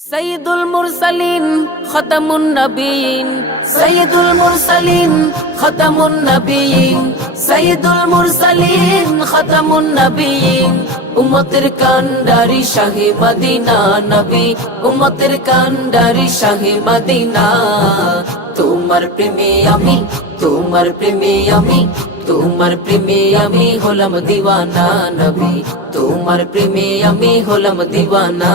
সৈয়দুল মুরসালিন খতামুন নবীন, সৈয়দুল মুরসালিন খতামুন নবীন, সৈয়দুল মুরসালিন খতামুন নবীন। উম্মতের কান্ডারি শাহে মদিনা নবী, উম্মতের কান্ডারি শাহে মদিনা। তোমার প্রেমে আমি, তোমার প্রেমে আমি, তোমার প্রেমে আমি হলাম দিওয়ানা নবী, তোমার প্রেমে আমি হলাম দিওয়ানা।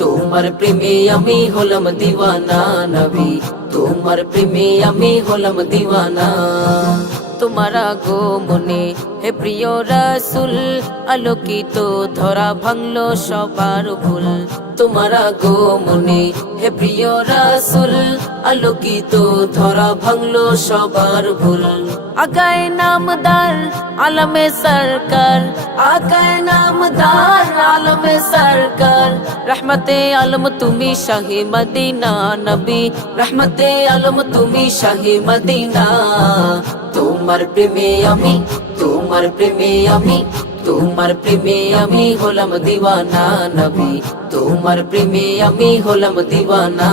তোমার প্রেমে আমি হলাম দিওয়ানা নবী, তোমার প্রেমে আমি হলাম দিওয়ানা। তোমার আগমনে হে প্রিয় রাসূল, আলোকিত ধরা ভাঙলো সবার ভুল। তোমার আগমনে হে প্রিয় রাসূল, আলোকিত ধরা ভাঙলো সবার ভুল। আকায়ে নামদার আলমে সরকার, আকায়ে নামদার আলমে সরকার। রহমতে আলম তুমি শাহে মদিনা নবী, রহমতে আলম তুমি শাহে মদিনা। তোমার প্রেমে আমি, তোমার প্রেমে আমি, তোমার প্রেমে আমি হলাম দিওয়ানা নবী, তোমার প্রেমে আমি হলাম দিওয়ানা।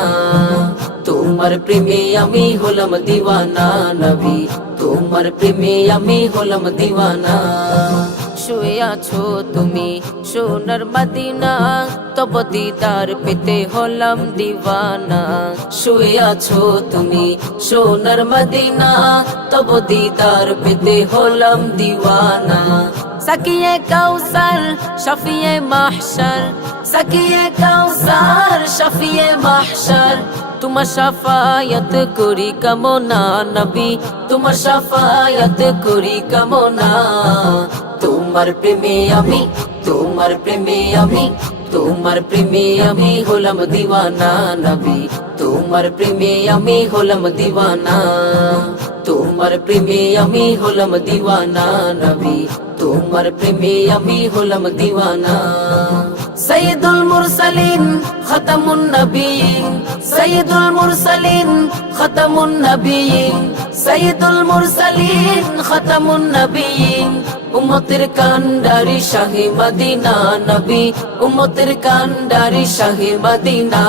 তোমার প্রেমে আমি হলাম দিওয়ানা নবী, তোমার প্রেমে আমি হলাম দিওয়ানা। শুয়ে আছো তুমি সোনার মদিনা, তব দিদার পেতে হলাম দিওয়ানা। শুয়ে আছো তুমি সোনার মদিনা, তব দিদার পেতে হলাম দিওয়ানা। সাকিয়ে কাউসার শফিয়ে মাহশর, সাকিয়ে কাউসার শফিয়ে মাহশর। তোমার শাফায়াত করি কামনা নবী, তোমার শাফায়াত করি কামনা। তোমার প্রেমে আমি, তোমার প্রেমে আমি, তোমার প্রেমে আমি হলাম দিওয়ানা নবী, তোমার প্রেমে আমি হলাম দিওয়ানা। তোমার প্রেমে আমি হলাম দিওয়ানা নবী, তোমার প্রেমে আমি হলাম দিওয়ানা। সৈয়দুল মুরসালিন খতামুন নবীন, সৈয়দুল মুরসালিন খতামুন নবীন, সৈয়দুল মুরসালিন খতামুন নবীন। উম্মতের কান্ডারি শাহে মদিনা নবী, উম্মতের কান্ডারি শাহে মদিনা।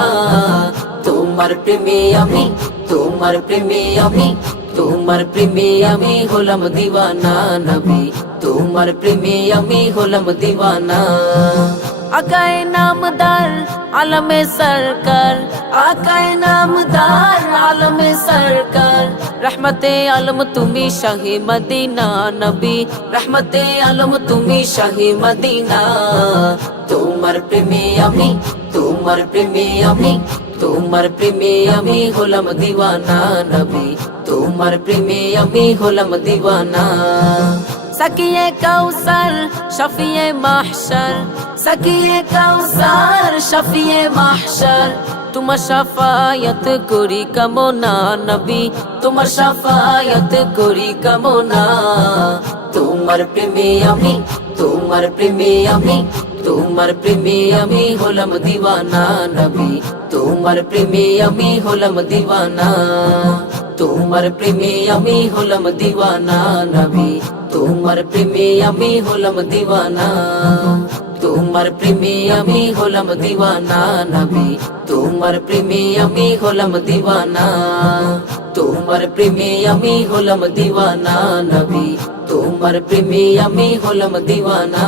তোমার প্রেমে আমি, তোমার প্রেমে আমি, তোমার প্রেমে আমি হলাম দিওয়ানা নবী, তোমার প্রেমে আমি হলাম দিওয়ানা। আকায়ে নামদার আলমে সরকার, আকায়ে নামদার আলমে সরকার। রহমতে আলম তুমি শাহে মদিনা নবী, রহমতে আলম তুমি শাহে মদিনা। তোমার প্রেমে আমি, তোমার প্রেমে আমি, তোমার প্রেমে আমি হলাম দিওয়ানা নবী, তোমার প্রেমে আমি হলাম দিওয়ানা। সাকিয়ে কাউসার শফিয়ে মাহশর, সাকিয়ে কাউসার শফিয়ে মাহশর। তোমার শাফায়াত করি কামনা নবী, তোমার শাফায়াত করি কামনা। তোমার প্রেমে আমি, তোমার প্রেমে আমি, তোমার প্রেমে আমি হলাম দিওয়ানা নবী, তোমার প্রেমে আমি হলাম দিওয়ানা। তোমার প্রেমে আমি হলাম দিওয়ানা নবী, তোমার প্রেমে আমি হলাম দিওয়ানা। তোমার প্রেমে আমি হলাম দিওয়ানা নবী, তোমার প্রেমে আমি হলাম দিওয়ানা। তোমার প্রেমে আমি হলাম দিওয়ানা নবী, তোমার প্রেমে আমি হলাম দিওয়ানা।